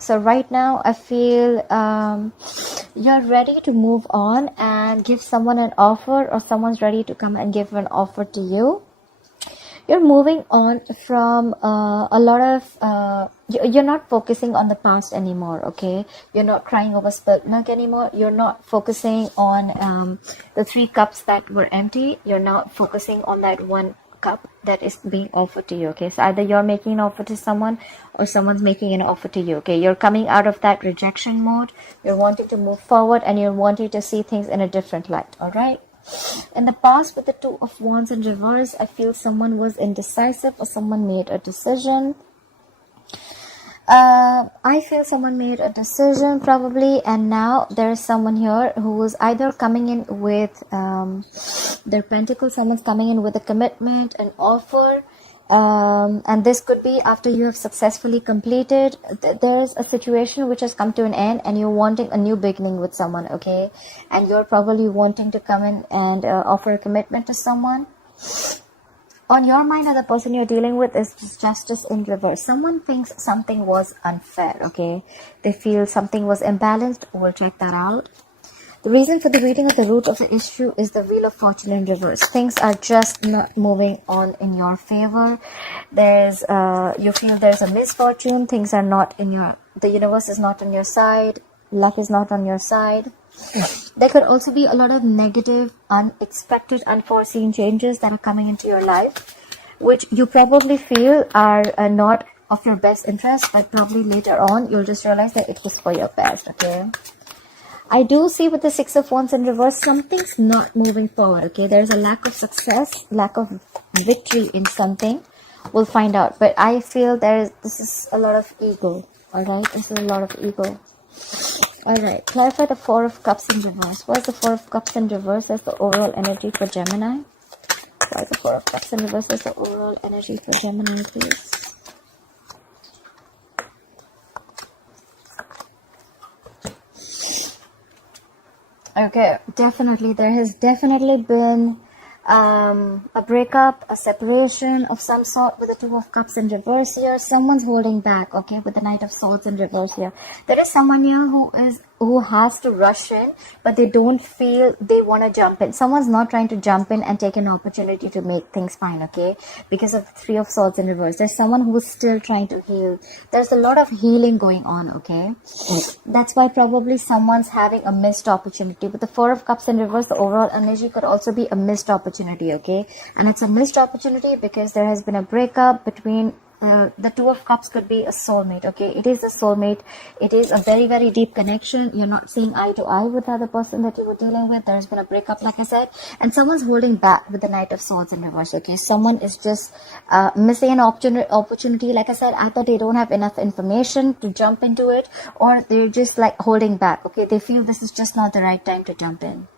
So right now I feel you're ready to move on and give someone an offer, or someone's ready to come and give an offer to you. You're moving on from a lot of you're not focusing on the past anymore. Okay, you're not crying over spilt milk anymore. You're not focusing on the 3 cups that were empty. You're not focusing on that 1 cup that is being offered to you. Okay, so either you're making an offer to someone, or someone's making an offer to you. Okay, you're coming out of that rejection mode. You're wanting to move forward, and you're wanting to see things in a different light. All right. In the past, with the 2 of Wands in reverse, I feel someone was indecisive, or someone made a decision. I feel someone made a decision probably, and now there is someone here who is either coming in with their pentacles. Someone's coming in with a commitment, an offer. And this could be after you have successfully completed. There's a situation which has come to an end, and you're wanting a new beginning with someone. Okay, and you're probably wanting to come in and offer a commitment to someone. On your mind, or the person you're dealing with, is justice in reverse. Someone thinks something was unfair. Okay, they feel something was imbalanced. We'll check that out. The reason for the reading of the root of the issue is the Wheel of Fortune in reverse. Things are just not moving on in your favor. There's you feel there's a misfortune. Things are not in your, the universe is not on your side. Luck is not on your side. There could also be a lot of negative, unexpected, unforeseen changes that are coming into your life, which you probably feel are not of your best interest, but probably later on you'll just realize that it was for your best. Okay, I do see with the 6 of Wands in reverse, something's not moving forward. Okay, there's a lack of success, lack of victory in something. We'll find out, but I feel this is a lot of ego. All right, this is a lot of ego. All right, clarify the 4 of Cups in reverse. What is the 4 of Cups in reverse as the overall energy for Gemini? What is the 4 of Cups in reverse as the overall energy for Gemini, please? Okay, definitely. There has definitely been a breakup, a separation of some sort with the 2 of Cups in reverse here. Someone's holding back, okay, with the Knight of Swords in reverse here. There is someone here who has to rush in, but they don't feel they want to jump in. Someone's not trying to jump in and take an opportunity to make things fine, okay, because of the 3 of Swords in reverse. There's someone who is still trying to heal. There's a lot of healing going on, okay. That's why probably someone's having a missed opportunity. With the 4 of Cups in reverse, the overall energy could also be a missed opportunity, okay, and it's a missed opportunity because there has been a breakup between the 2 of Cups. Could be a soulmate, okay. It is a soulmate. It is a very, very deep connection. You're not seeing eye to eye with the other person that you were dealing with. There's been a breakup, like I said, and someone's holding back with the Knight of Swords in reverse, okay. Someone is just missing an opportunity. Like I said, either they don't have enough information to jump into it, or they're just like holding back, okay. They feel this is just not the right time to jump in.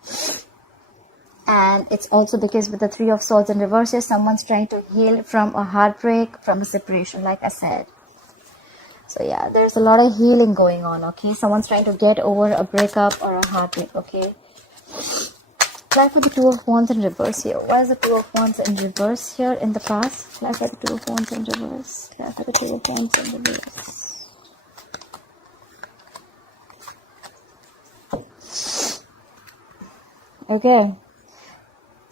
And it's also because with the 3 of Swords in reverse here, someone's trying to heal from a heartbreak, from a separation, like I said. So yeah, there's a lot of healing going on, okay. Someone's trying to get over a breakup or a heartbreak, okay. Like for the 2 of Wands in reverse here. Why is the 2 of Wands in reverse here in the past? Like for the 2 of Wands in reverse. Like for the 2 of Wands in reverse. Okay.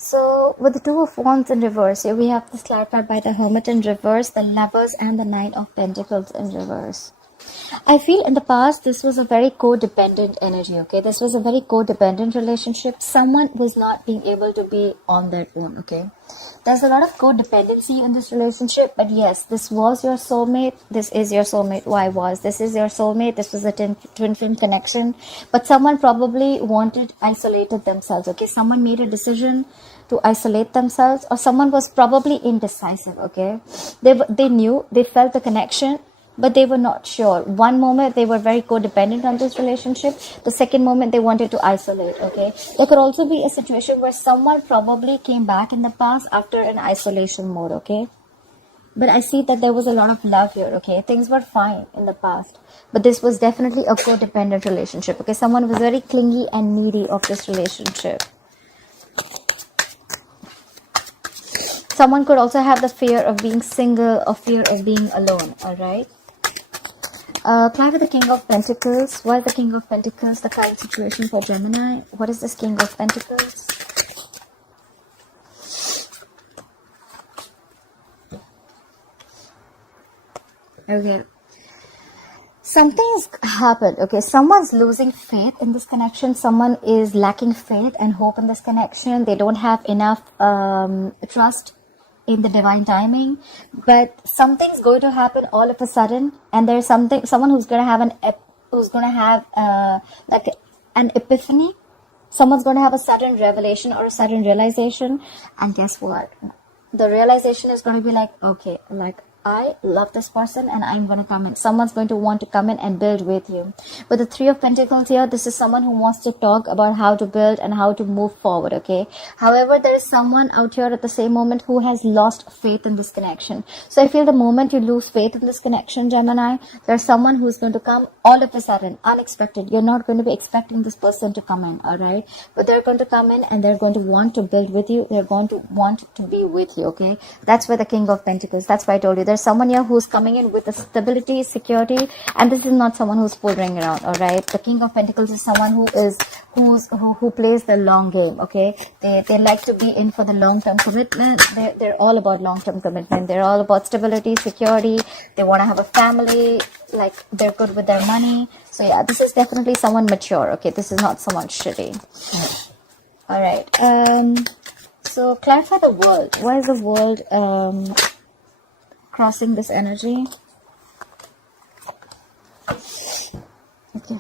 So with the 2 of Wands in reverse, here we have this clarified by the Hermit in reverse, the Lovers, and the 9 of Pentacles in reverse. I feel in the past this was a very codependent energy, okay. This was a very codependent relationship. Someone was not being able to be on their own, okay. There's a lot of codependency in this relationship, but yes, this was your soulmate. This is your soulmate. Why was? This is your soulmate. This was a twin flame connection, but someone probably isolated themselves, okay. Someone made a decision to isolate themselves, or someone was probably indecisive, okay. They knew, they felt the connection, but they were not sure. One moment they were very codependent on this relationship. The second moment they wanted to isolate, okay. There could also be a situation where someone probably came back in the past after an isolation mode, okay. But I see that there was a lot of love here, okay. Things were fine in the past, but this was definitely a codependent relationship, okay. Someone was very clingy and needy of this relationship. Someone could also have the fear of being single or fear of being alone, all right. Clarify the King of Pentacles. Why is the King of Pentacles the current situation for Gemini? What is this King of Pentacles? Okay. Something's happened. Okay, someone's losing faith in this connection. Someone is lacking faith and hope in this connection. They don't have enough trust in the divine timing. But something's going to happen all of a sudden, and there's someone who's going to have like an epiphany. Someone's going to have a sudden revelation or a sudden realization, and guess what? The realization is going to be like, okay, like, I love this person and I'm going to come in. Someone's going to want to come in and build with you. With the Three of Pentacles here, this is someone who wants to talk about how to build and how to move forward, okay? However, there is someone out here at the same moment who has lost faith in this connection. So I feel the moment you lose faith in this connection, Gemini, there's someone who's going to come all of a sudden, unexpected. You're not going to be expecting this person to come in, alright? But they're going to come in and they're going to want to build with you. They're going to want to be with you, okay? That's where the King of Pentacles, that's why I told you. There's someone here who's coming in with a stability, security, and this is not someone who's fooling around, all right? The King of Pentacles is someone who plays the long game, okay? They like to be in for the long-term commitment. They're all about long-term commitment. They're all about stability, security. They want to have a family, like they're good with their money. So yeah, this is definitely someone mature, okay? This is not someone shitty. All right. So clarify the world. Why is the world crossing this energy? Okay.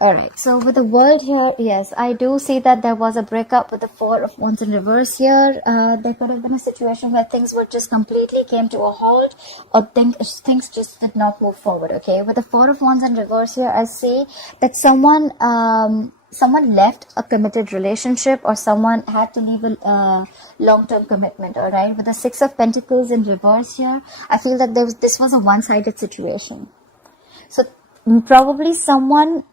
Alright, so with the world here, yes, I do see that there was a breakup with the Four of Wands in reverse here. There could have been a situation where things were just completely came to a halt, or things just did not move forward, okay? With the Four of Wands in reverse here, I see that someone left a committed relationship, or someone had to leave a long-term commitment, all right? With the Six of Pentacles in reverse here, I feel that this was a one-sided situation. So probably someone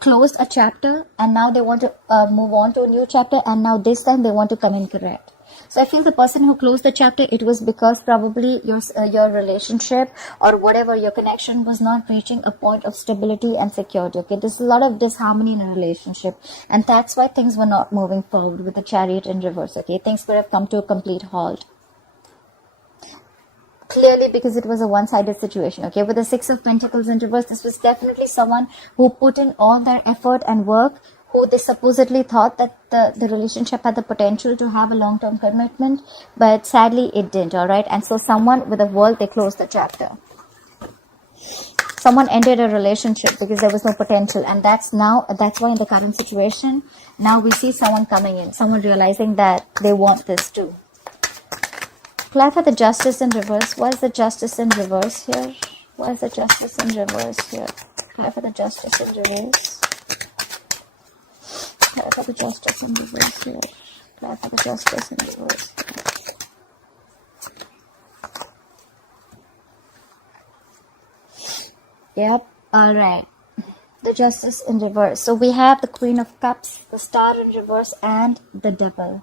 closed a chapter and now they want to move on to a new chapter, and now this time they want to come in correct. So I feel the person who closed the chapter, it was because probably your relationship or whatever, your connection was not reaching a point of stability and security, okay? There's a lot of disharmony in a relationship, and that's why things were not moving forward with the Chariot in reverse, okay? Things could have come to a complete halt. Clearly because it was a one-sided situation, okay? With the Six of Pentacles in reverse, this was definitely someone who put in all their effort and work, who they supposedly thought that the relationship had the potential to have a long-term commitment, but sadly it didn't, all right? And so someone with the world, they closed the chapter. Someone ended a relationship because there was no potential, and that's why in the current situation, now we see someone coming in, someone realizing that they want this too. Clarify the Justice in reverse. Why is the Justice in reverse here? Why is the Justice in reverse here? Clarify the Justice in reverse. Clarify the Justice in reverse here. Clarify the Justice in reverse here. Yep. All right. The Justice in reverse. So we have the Queen of Cups, the Star in reverse, and the Devil.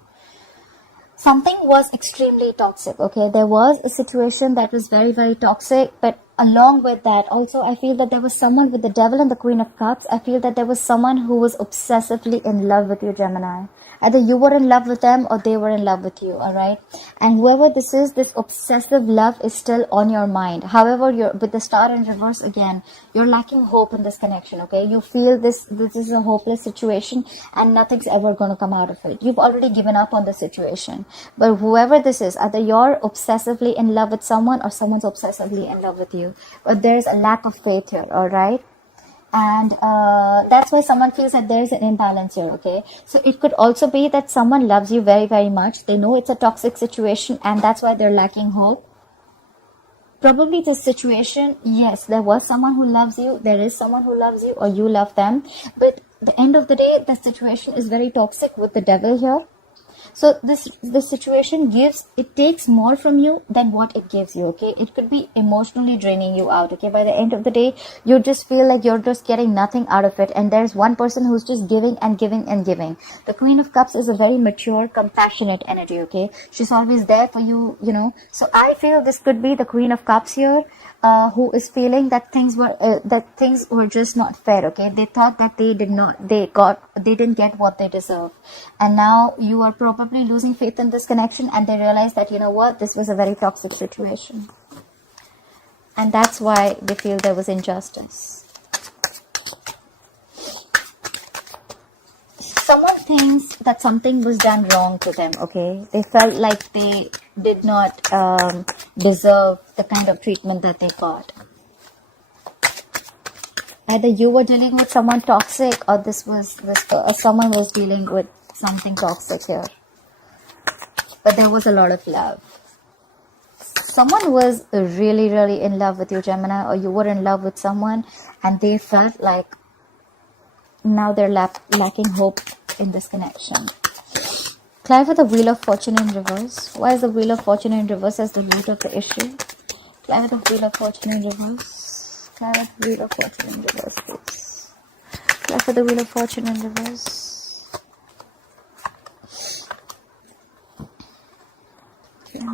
Something was extremely toxic, okay? There was a situation that was very, very toxic, but along with that, also, I feel that there was someone with the Devil and the Queen of Cups. I feel that there was someone who was obsessively in love with you, Gemini. Either you were in love with them or they were in love with you, all right? And whoever this is, this obsessive love is still on your mind. However, with the Star in reverse again, you're lacking hope in this connection, okay? You feel this is a hopeless situation and nothing's ever going to come out of it. You've already given up on the situation. But whoever this is, either you're obsessively in love with someone or someone's obsessively in love with you. But there's a lack of faith here, all right? And that's why someone feels that there's an imbalance here, okay? So it could also be that someone loves you very, very much. They know it's a toxic situation and that's why they're lacking hope. Probably this situation, yes, there was someone who loves you, there is someone who loves you, or you love them. But at the end of the day, the situation is very toxic with the Devil here. So this situation takes more from you than what it gives you, okay? It could be emotionally draining you out, okay? By the end of the day, you just feel like you're just getting nothing out of it, and there's one person who's just giving and giving and giving. The Queen of Cups is a very mature, compassionate energy, okay? She's always there for you, you know? So I feel this could be the Queen of Cups here. who is feeling that things were just not fair. Okay, they thought that they didn't get what they deserve, and now you are probably losing faith in this connection, and they realize that, you know what, this was a very toxic situation, and that's why they feel there was injustice. Someone thinks that something was done wrong to them. Okay, they felt like they did not deserve the kind of treatment that they got. Either you were dealing with someone toxic, or someone was dealing with something toxic here. But there was a lot of love. Someone was really, really in love with you, Gemini, or you were in love with someone, and they felt like now they're lacking hope in this connection. Clarify the Wheel of Fortune in reverse. Why is the Wheel of Fortune in reverse as the root of the issue? Clarify the Wheel of Fortune in reverse. Clarify the Wheel of Fortune in reverse, please. Clarify the Wheel of Fortune in reverse. Okay.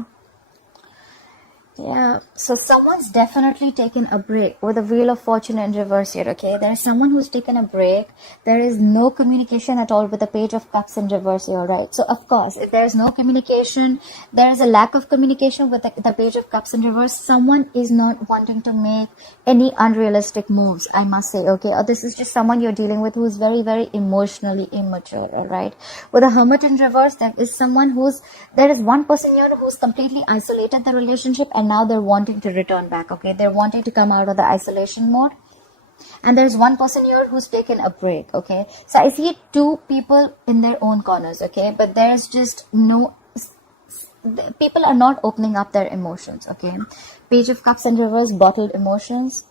Yeah, so someone's definitely taken a break with the Wheel of Fortune in reverse here, okay? There is someone who's taken a break. There is no communication at all with the Page of Cups in reverse here, right? So, of course, if there is no communication, there is a lack of communication with the Page of Cups in reverse. Someone is not wanting to make any unrealistic moves, I must say, okay? Or this is just someone you're dealing with who is very, very emotionally immature, all right? With the Hermit in reverse, there is one person here who's completely isolated the relationship, and now they're wanting to return back. Okay, they're wanting to come out of the isolation mode, and there's one person here who's taken a break. Okay, so I see two people in their own corners. Okay, but there's just people are not opening up their emotions. Okay, Page of Cups in reverse, bottled emotions.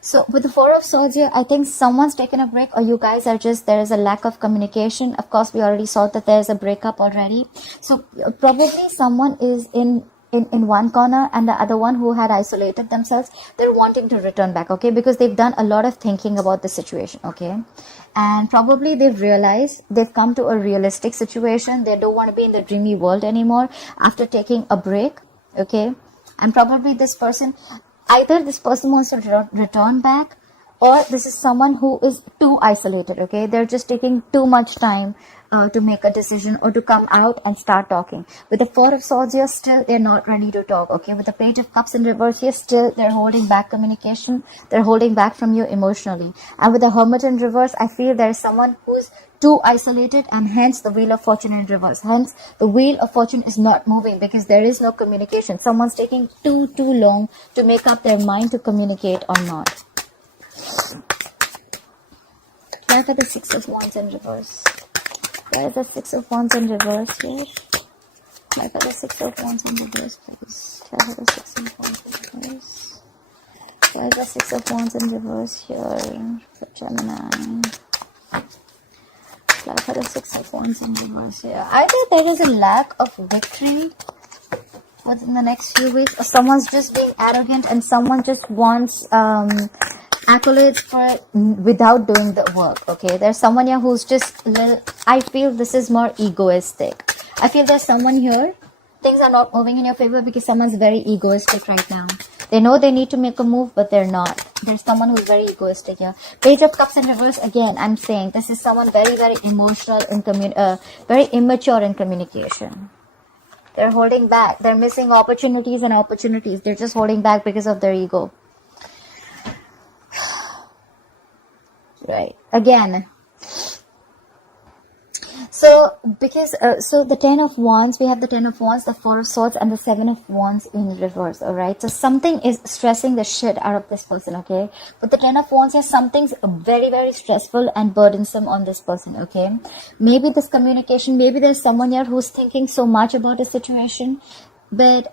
So with the Four of Swords here, I think someone's taken a break, or you guys are there is a lack of communication. Of course, we already saw that there's a breakup already. So probably someone is in one corner, and the other one who had isolated themselves, they're wanting to return back, okay, because they've done a lot of thinking about the situation, okay, and probably they've realized they've come to a realistic situation. They don't want to be in the dreamy world anymore after taking a break, okay, and probably either this person wants to return back, or this is someone who is too isolated, okay, they're just taking too much time to make a decision or to come out and start talking. With the Four of Swords here, still they're not ready to talk, okay. With the Page of Cups in reverse here, still they're holding back communication. They're holding back from you emotionally. And with the Hermit in reverse, I feel there is someone who's too isolated, and hence the Wheel of Fortune in reverse. Hence the Wheel of Fortune is not moving because there is no communication. Someone's taking too long to make up their mind to communicate or not. Where are the Six of Wands in reverse? Where is the Six of Wands in reverse here? Where are the Six of Wands in reverse, please? Where are the Six of Wands in reverse? Where is the Six of Wands in reverse here for Gemini? Where are the Six of Wands in reverse here? Either there is a lack of victory within the next few weeks, or someone's just being arrogant and someone just wants accolades for without doing the work, okay. There's someone here who's just I feel this is more egoistic. I feel there's someone here, things are not moving in your favor because someone's very egoistic right now. They know they need to make a move, but they're not. There's someone who's very egoistic here. Page of Cups in reverse, again, I'm saying this is someone very, very emotional and very immature in communication. They're holding back. They're missing opportunities and opportunities. They're just holding back because of their ego. Right. Again. So, because, so the Ten of Wands, we have the Ten of Wands, the Four of Swords, and the Seven of Wands in reverse, alright? So, something is stressing the shit out of this person, okay? With the Ten of Wands here, something's very, very stressful and burdensome on this person, okay? Maybe this communication, maybe there's someone here who's thinking so much about the situation, but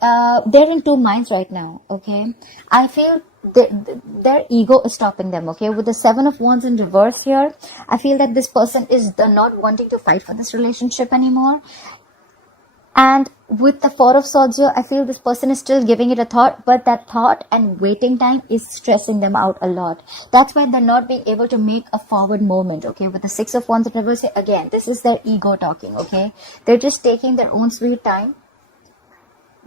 they're in two minds right now, okay? I feel their ego is stopping them, okay. With the Seven of Wands in reverse here, I feel that this person is not wanting to fight for this relationship anymore. And with the Four of Swords here, I feel this person is still giving it a thought, but that thought and waiting time is stressing them out a lot. That's why they're not being able to make a forward movement, okay. With the Six of Wands in reverse here, again, this is their ego talking, okay. They're just taking their own sweet time.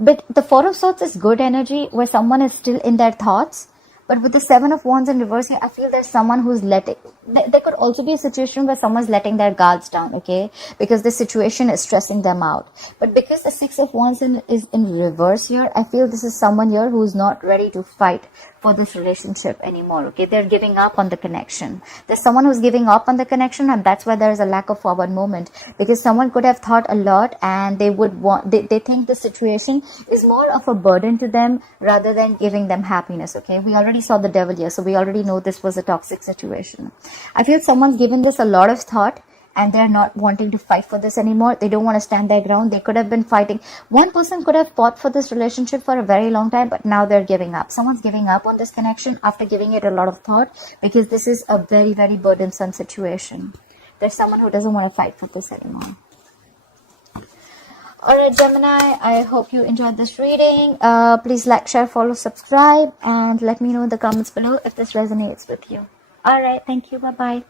But the Four of Swords is good energy where someone is still in their thoughts. But with the Seven of Wands in reverse here, I feel there's someone who's letting... There could also be a situation where someone's letting their guards down, okay? Because the situation is stressing them out. But because the Six of Wands is in reverse here, I feel this is someone here who's not ready to fight for this relationship anymore, okay? They're giving up on the connection. There's someone who's giving up on the connection, and that's why there is a lack of forward movement. Because someone could have thought a lot, and they would want... They think the situation is more of a burden to them rather than giving them happiness, okay? We already saw the Devil here, so we already know this was a toxic situation. I feel someone's given this a lot of thought, and they're not wanting to fight for this anymore. They don't want to stand their ground. They could have been fighting. One person could have fought for this relationship for a very long time, but now they're giving up. Someone's giving up on this connection after giving it a lot of thought, because this is a very, very burdensome situation. There's someone who doesn't want to fight for this anymore. Alright, Gemini, I hope you enjoyed this reading. Please like, share, follow, subscribe, and let me know in the comments below if this resonates with you. Alright, thank you. Bye-bye.